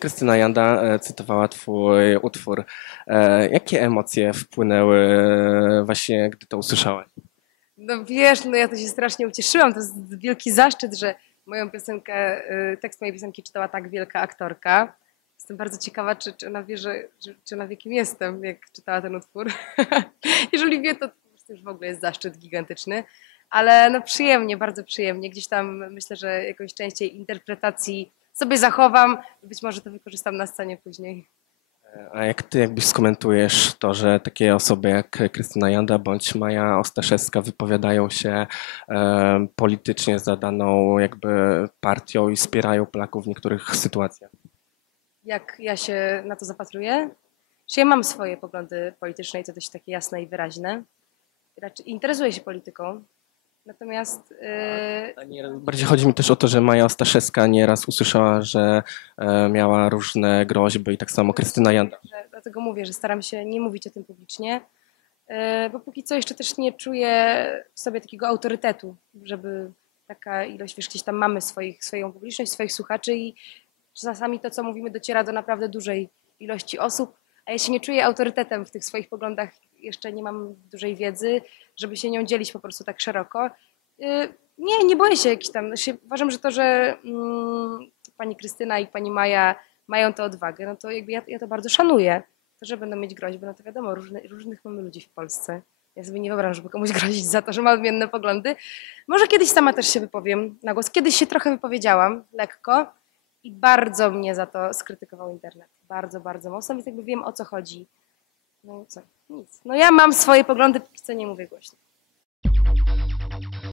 Krystyna Janda e, cytowała twój utwór. E, Jakie emocje wpłynęły e, właśnie, gdy to usłyszałaś? No wiesz, no ja to się strasznie ucieszyłam. To jest wielki zaszczyt, że moją piosenkę, tekst mojej piosenki czytała tak wielka aktorka. Jestem bardzo ciekawa, czy, czy ona wie, że, że, czy ona wie, kim jestem, jak czytała ten utwór. Jeżeli wie, to już w ogóle jest zaszczyt gigantyczny. Ale no przyjemnie, bardzo przyjemnie. Gdzieś tam myślę, że jakąś częściej interpretacji sobie zachowam. Być może to wykorzystam na scenie później. A jak ty jakbyś skomentujesz to, że takie osoby jak Krystyna Janda bądź Maja Ostaszewska wypowiadają się e, politycznie za daną jakby partią i wspierają Polaków w niektórych sytuacjach? jak ja się na to zapatruję. Czy ja mam swoje poglądy polityczne i to dość takie jasne i wyraźne. Raczej interesuję się polityką. Natomiast yy, Bardziej chodzi mi też o to, że Maja Ostaszewska nieraz usłyszała, że e, miała różne groźby i tak samo Krystyna Janda. dlatego mówię, że staram się nie mówić o tym publicznie, yy, bo póki co jeszcze też nie czuję w sobie takiego autorytetu, żeby taka ilość, wiesz, gdzieś tam mamy swoich, swoją publiczność, swoich słuchaczy i czasami to, co mówimy, dociera do naprawdę dużej ilości osób, a ja się nie czuję autorytetem w tych swoich poglądach, jeszcze nie mam dużej wiedzy, żeby się nią dzielić po prostu tak szeroko. Yy, Nie, nie boję się jakiś tam. Uważam, że to, że mm, pani Krystyna i pani Maja mają tę odwagę, no to jakby ja, ja to bardzo szanuję. To, że będą mieć groźby, no to wiadomo, różnych mamy ludzi w Polsce. Ja sobie nie wyobrażam, żeby komuś grozić za to, że ma odmienne poglądy. Może kiedyś sama też się wypowiem na głos. Kiedyś się trochę wypowiedziałam, lekko, i bardzo mnie za to skrytykował internet. Bardzo, bardzo mocno, więc jakby wiem o co chodzi. No co? Nic. No ja mam swoje poglądy, co nie mówię głośno.